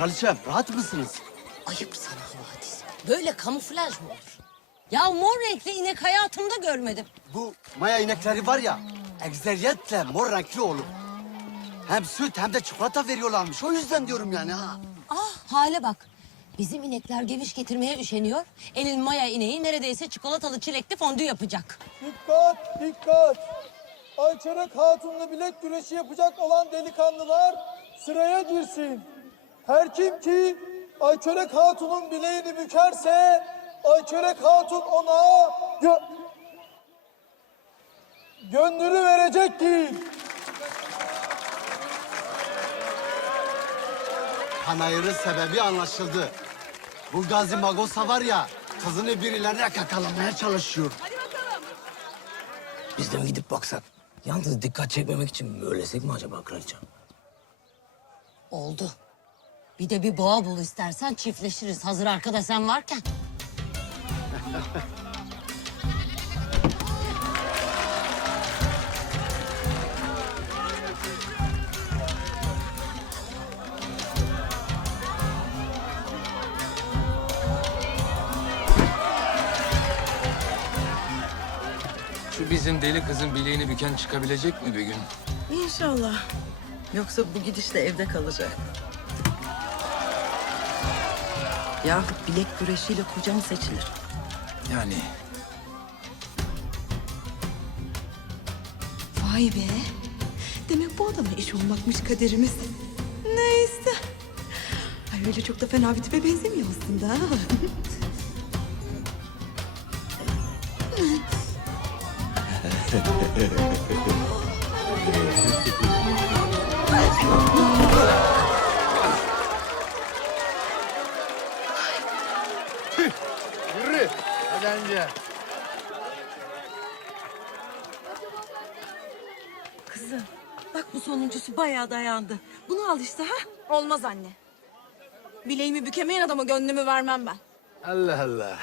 Kraliçem rahat mısınız? Ayıp sana havadis. Böyle kamuflaj mı olur? Ya mor renkli inek hayatımda görmedim. Bu maya inekleri var ya, egzeriyetle mor renkli olur. Hem süt hem de çikolata veriyorlarmış. O yüzden diyorum yani ha. Ah hale bak. Bizim inekler geviş getirmeye üşeniyor. Elin maya ineği neredeyse çikolatalı çilekli fondü yapacak. Dikkat, dikkat. Ayçarık Hatun'la bilek güreşi yapacak olan delikanlılar sıraya girsin. Her kim ki Ayçarık Hatun'un bileğini bükerse Ayçarık Hatun ona gö gönlünü verecek değil. Panayırın sebebi anlaşıldı. Bu Gazi Magosa var ya, kızını birilerine kakalamaya çalışıyor. Biz de mi gidip baksak? Yalnız dikkat çekmemek için mi öylesek mi acaba kraliçem? Oldu. Bir de bir boğa bul istersen çiftleşiriz. Hazır arkada sen varken. Şu bizim deli kızın bileğini büken çıkabilecek mi bir gün? İnşallah. Yoksa bu gidişle evde kalacak. Yahu bilek güreşiyle koca mı seçilir? Yani Vay be. Demek bu adama iş olmakmış kaderimiz. Neyse. Ay öyle çok da fena bir tipe benzemiyor aslında. ha. Kızım bak bu sonuncusu bayağı dayandı. Bunu al işte ha. Olmaz anne. Bileğimi bükemeyen adama gönlümü vermem ben. Allah Allah.